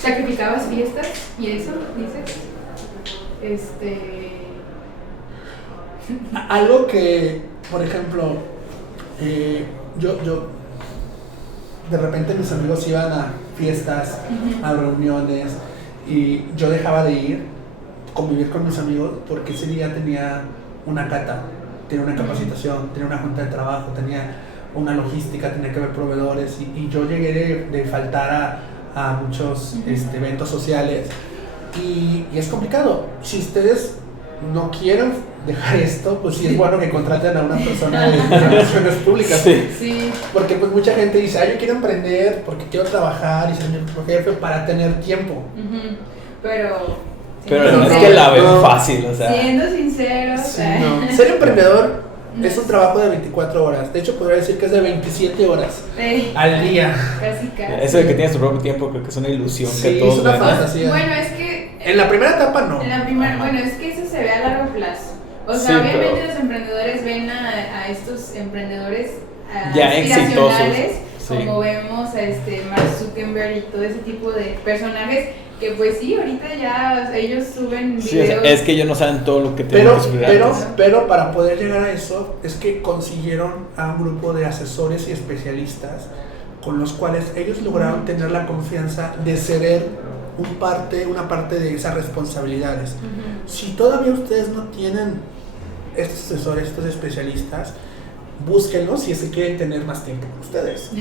¿Sacrificabas fiestas y eso, dices? Algo que, por ejemplo, yo de repente mis amigos iban a fiestas, a reuniones, y yo dejaba de ir, convivir con mis amigos, porque ese día tenía una cata, tenía una capacitación, tenía una junta de trabajo, tenía una logística, tenía que ver proveedores, y yo llegué de faltar a muchos eventos sociales, y es complicado. Si ustedes no quieren dejar esto, pues sí es bueno que contraten a una persona de relaciones públicas. Sí. Porque pues mucha gente dice, yo quiero emprender porque quiero trabajar y ser mi propio jefe para tener tiempo. Pero no es que la ven fácil, o sea. Siendo sinceros. Sí, no. Ser emprendedor es un trabajo de 24 horas. De hecho, podría decir que es de 27 horas al día. Casi. Eso de que tienes tu propio tiempo creo que es una ilusión Sí, que todos es una ven. fantasía. Bueno, es que En la primera etapa no. Bueno, es que eso se ve a largo plazo. O sea, Sí, obviamente pero los emprendedores ven a estos emprendedores ya aspiracionales, exitosos, como vemos a Mark Zuckerberg y todo ese tipo de personajes que pues sí, ahorita ya ellos suben videos. Sí, o sea, es que ellos no saben todo lo que tienen que subir antes. Pero para poder llegar a eso es que consiguieron a un grupo de asesores y especialistas con los cuales ellos lograron tener la confianza de ceder una parte de esas responsabilidades. Si todavía ustedes no tienen estos asesores, estos especialistas, búsquenlos si se quieren tener más tiempo con ustedes,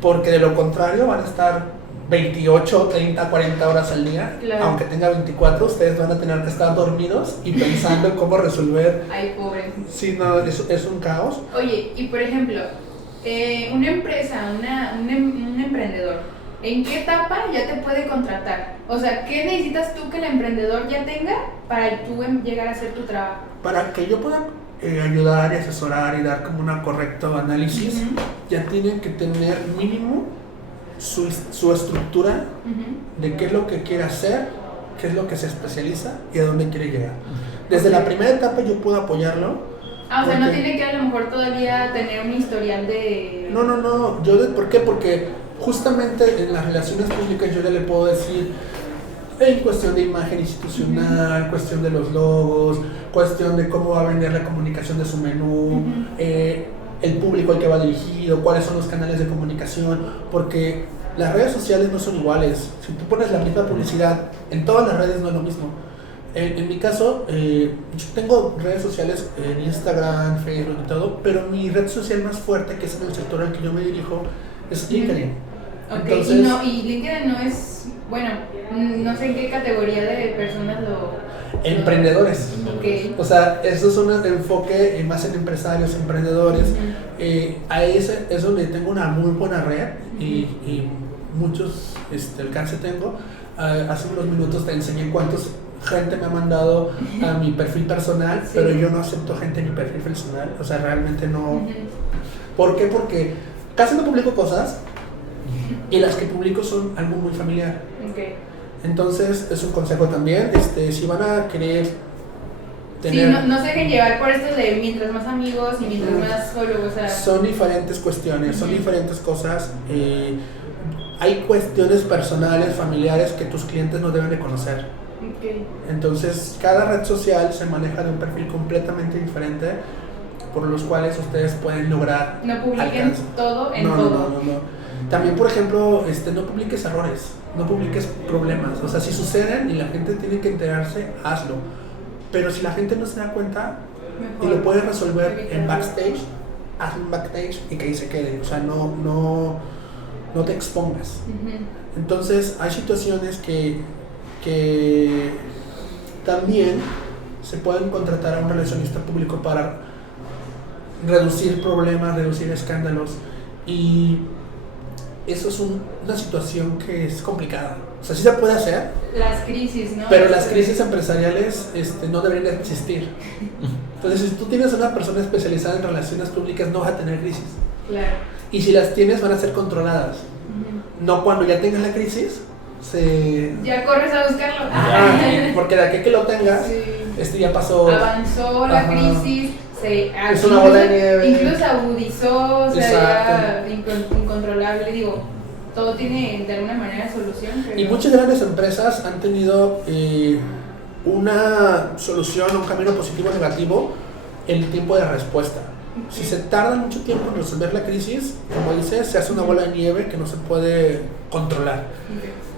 porque de lo contrario van a estar 28, 30, 40 horas al día. Claro. Aunque tenga 24, ustedes van a tener que estar dormidos y pensando en cómo resolver. Ay, pobre. Sí, no, es un caos. Oye, y por ejemplo, una empresa, un emprendedor, ¿en qué etapa ya te puede contratar? O sea, ¿qué necesitas tú que el emprendedor ya tenga para tú llegar a hacer tu trabajo? Para que yo pueda ayudar y asesorar y dar como un correcto análisis, ya tienen que tener mínimo su estructura de qué es lo que quiere hacer, qué es lo que se especializa y a dónde quiere llegar. Desde la primera etapa yo puedo apoyarlo. O sea, no tiene que a lo mejor todavía tener un historial de... No, ¿por qué? Porque justamente en las relaciones públicas yo ya le puedo decir en cuestión de imagen institucional, cuestión de los logos, cuestión de cómo va a vender la comunicación de su menú, el público al que va dirigido, cuáles son los canales de comunicación, porque las redes sociales no son iguales. Si tú pones la misma publicidad en todas las redes no es lo mismo. En mi caso, yo tengo redes sociales en Instagram, Facebook y todo, pero mi red social más fuerte, que es en el sector al que yo me dirijo, es LinkedIn. Ok, Entonces, y LinkedIn no es, bueno, no sé en qué categoría de personas lo... Emprendedores. Okay. O sea, eso es un enfoque más en empresarios, emprendedores. Ahí es donde tengo una muy buena red y muchos alcance tengo. Hace unos minutos te enseñé cuántos gente me ha mandado a mi perfil personal, pero yo no acepto gente en mi perfil personal. O sea, realmente no. ¿Por qué? Porque casi no publico cosas y las que publico son algo muy familiar. Okay. Entonces, es un consejo también, si van a querer tener... Sí, no se dejen llevar por esto de mientras más amigos y mientras más followers, o sea... Son diferentes cuestiones, son diferentes cosas. Hay cuestiones personales, familiares que tus clientes no deben de conocer. Okay. Entonces, cada red social se maneja de un perfil completamente diferente, por los cuales ustedes pueden lograr no publiquen alcance. todo en No. todo. También, por ejemplo, no publiques errores, no publiques problemas. O sea, si suceden y la gente tiene que enterarse, hazlo. Pero si la gente no se da cuenta y lo puedes resolver en backstage, hazlo en backstage y que ahí se quede. O sea, no te expongas. Entonces, hay situaciones que también se pueden contratar a un relacionista público para reducir problemas, reducir escándalos, y eso es una situación que es complicada. O sea, sí se puede hacer. Las crisis, ¿no? Pero las crisis empresariales no deberían de existir. Entonces, si tú tienes una persona especializada en relaciones públicas, no vas a tener crisis. Claro. Y si las tienes, van a ser controladas. No cuando ya tengas la crisis, ya corres a buscarlo. Porque de aquí que lo tengas, ya pasó. Avanzó la crisis. Es una bola de nieve. Incluso agudizó, o sea, era incontrolable, digo. todo tiene de alguna manera solución. Pero... Y muchas grandes empresas han tenido una solución, un camino positivo o negativo en el tiempo de respuesta. Si se tarda mucho tiempo en resolver la crisis, como dices, se hace una bola de nieve que no se puede controlar.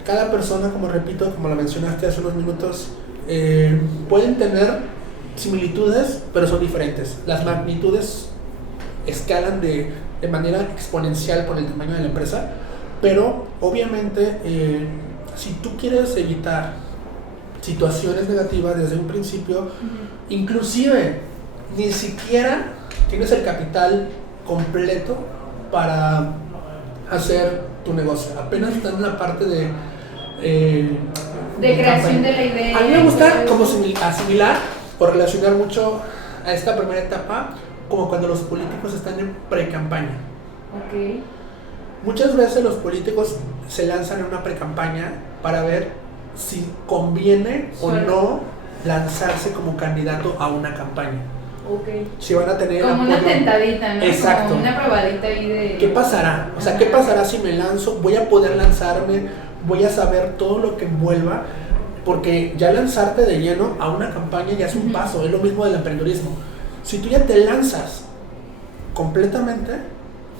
Cada persona, como repito, como lo mencionaste hace unos minutos, pueden tener similitudes, pero son diferentes. Las magnitudes escalan de manera exponencial por el tamaño de la empresa, pero obviamente si tú quieres evitar situaciones negativas desde un principio, inclusive ni siquiera tienes el capital completo para hacer tu negocio, apenas estás en la parte de creación de la idea. A mí me gusta como asimilar o relacionar mucho a esta primera etapa como cuando los políticos están en pre-campaña. Okay. Muchas veces los políticos se lanzan en una pre-campaña para ver si conviene o no lanzarse como candidato a una campaña. Okay. Si van a tener como una tentadita, ¿no? Exacto. Como una probadita ahí de... ¿Qué pasará? O sea, ¿qué pasará si me lanzo? ¿Voy a poder lanzarme? ¿Voy a saber todo lo que envuelva? Porque ya lanzarte de lleno a una campaña ya es un paso, es lo mismo del emprendedurismo. Si tú ya te lanzas completamente,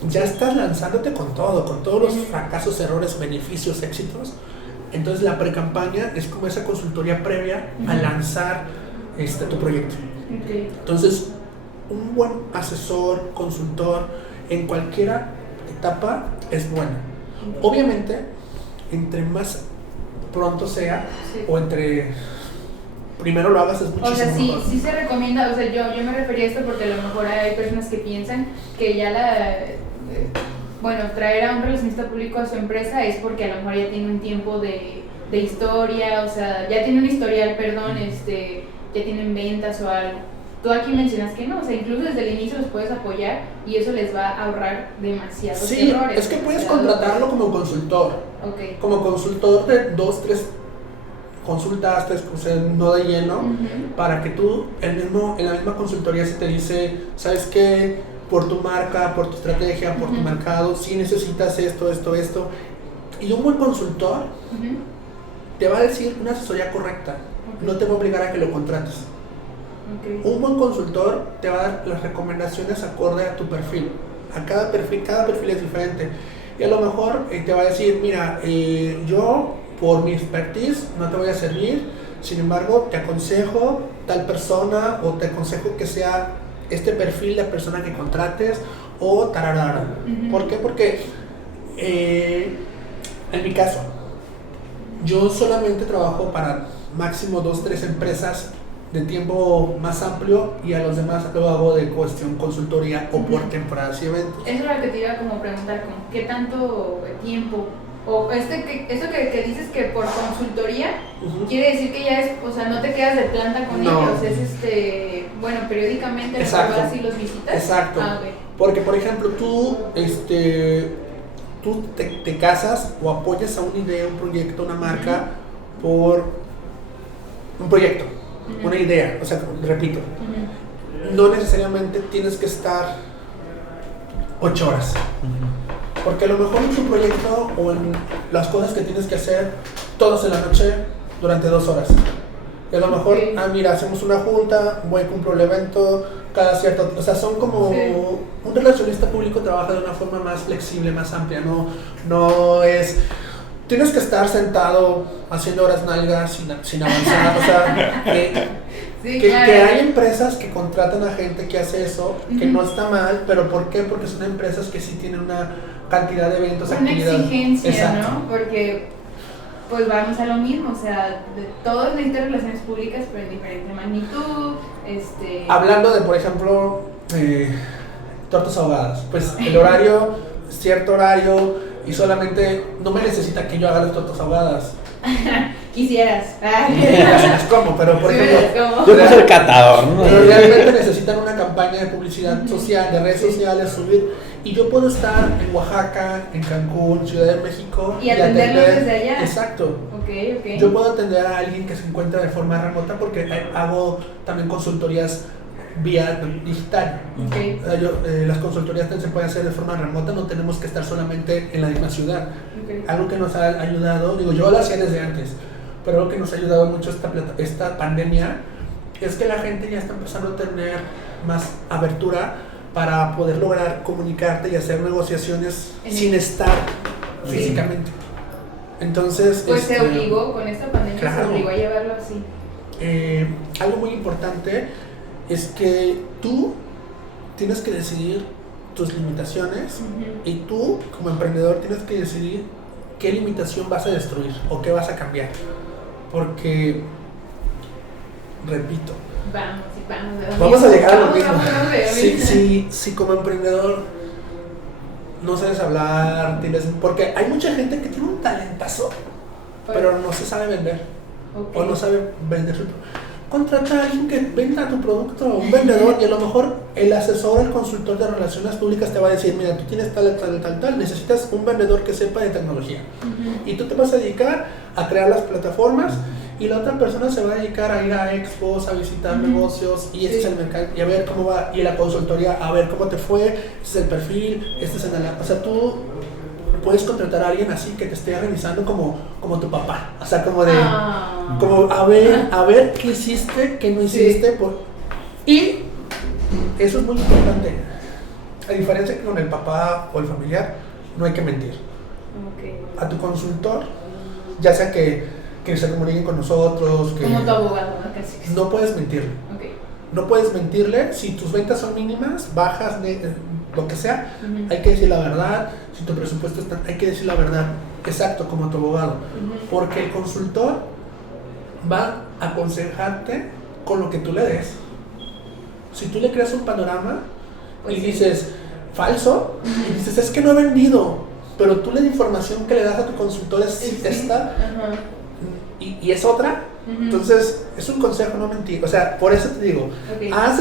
ya estás lanzándote con todo, con todos los fracasos, errores, beneficios, éxitos. Entonces la pre-campaña es como esa consultoría previa a lanzar tu proyecto. Okay. Entonces, un buen asesor, consultor, en cualquier etapa es bueno. Obviamente, entre más pronto sea, o entre primero lo hagas es muchísimo mejor. O sea, mejor. sí se recomienda, o sea, yo me refería a esto porque a lo mejor hay personas que piensan que ya traer a un relacionista público a su empresa es porque a lo mejor ya tiene un tiempo de historia, o sea, ya tiene un historial, ya tienen ventas o algo. Tú aquí mencionas que no, o sea, incluso desde el inicio los puedes apoyar y eso les va a ahorrar demasiados errores. Es que puedes contratarlo como consultor. Okay. Como consultor de 2, 3 consultas, o sea, no de lleno, para que tú en la misma consultoría se te dice, ¿sabes qué? Por tu marca, por tu estrategia, por tu mercado, si necesitas esto. Y un buen consultor te va a decir una asesoría correcta, no te va a obligar a que lo contrates. Okay. Un buen consultor te va a dar las recomendaciones acorde a tu perfil. A cada perfil es diferente. Y a lo mejor te va a decir, mira, yo por mi expertise no te voy a servir, sin embargo te aconsejo tal persona o te aconsejo que sea este perfil de persona que contrates o tararara. ¿Por qué? Porque en mi caso, yo solamente trabajo para máximo 2, 3 empresas de tiempo más amplio y a los demás lo hago de cuestión consultoría o por temporadas y eventos. Eso es lo que te iba a como preguntar, como ¿qué tanto tiempo? O eso que dices que por consultoría quiere decir que ya es, o sea, no te quedas de planta con ellos, es periódicamente vas y los visitas. Exacto. Okay. Porque por ejemplo tú te casas o apoyas a una idea, un proyecto, una marca por un proyecto, una idea, o sea, repito, no necesariamente tienes que estar 8 horas. Porque a lo mejor en tu proyecto o en las cosas que tienes que hacer, todas en la noche durante 2 horas. Y a lo mejor, mira, hacemos una junta, voy a cumplir el evento, cada cierto... O sea, son como... Un relacionista público trabaja de una forma más flexible, más amplia, no es... Tienes que estar sentado haciendo horas nalgas sin avanzar, o sea, que hay empresas que contratan a gente que hace eso, que no está mal, pero ¿por qué? Porque son empresas que sí tienen una cantidad de eventos, una actividades. Exigencia, Exacto. ¿no? Porque pues vamos a lo mismo, o sea, todos necesitan relaciones públicas, pero en diferente magnitud, Hablando de, por ejemplo, tortas ahogadas, pues el horario, cierto horario, y solamente no me necesita que yo haga las tortas ahogadas. Quisieras. ¿Cómo? Pero por ejemplo, yo no soy el catador, ¿no? Pero realmente necesitan una campaña de publicidad social, de redes sociales, subir. Y yo puedo estar en Oaxaca, en Cancún, Ciudad de México. Y atenderlos desde allá. Exacto. Okay. Yo puedo atender a alguien que se encuentra de forma remota porque hago también consultorías vía digital. Okay. Las consultorías se pueden hacer de forma remota, no tenemos que estar solamente en la misma ciudad. Okay. Algo que nos ha ayudado, digo, yo lo hacía desde antes, pero algo que nos ha ayudado mucho esta pandemia es que la gente ya está empezando a tener más abertura para poder lograr comunicarte y hacer negociaciones sin estar físicamente. Entonces, pues se obligó, con esta pandemia claro, se obligó a llevarlo así. Algo muy importante es que tú tienes que decidir tus limitaciones y tú como emprendedor tienes que decidir qué limitación vas a destruir o qué vas a cambiar, porque repito, vamos a llegar a lo mismo. Si como emprendedor no sabes hablar, porque hay mucha gente que tiene un talentazo pero no se sabe vender, o no sabe vender su producto. Contrata a alguien que venda tu producto, un vendedor, y a lo mejor el asesor, el consultor de relaciones públicas te va a decir, mira, tú tienes tal, necesitas un vendedor que sepa de tecnología. Y tú te vas a dedicar a crear las plataformas y la otra persona se va a dedicar a ir a expos, a visitar negocios, y este es el mercado, y a ver cómo va, y la consultoría, a ver cómo te fue, este es el perfil, este es el... O sea, tú puedes contratar a alguien así que te esté revisando como tu papá, o sea, como de como a ver qué hiciste, qué no hiciste, y eso es muy importante. A diferencia que con el papá o el familiar, no hay que mentir. A tu consultor, ya sea que se comuniquen con nosotros, que como tu abogado, ¿no? Casi. No puedes mentirle. No puedes mentirle. Si tus ventas son mínimas, bajas, lo que sea, hay que decir la verdad. Si tu presupuesto está, hay que decir la verdad, exacto, como tu abogado, porque el consultor va a aconsejarte con lo que tú le des. Si tú le creas un panorama y dices falso, y dices es que no he vendido, pero tú la información que le das a tu consultor es esta y es otra, entonces es un consejo, no mentir. O sea, por eso te digo, haz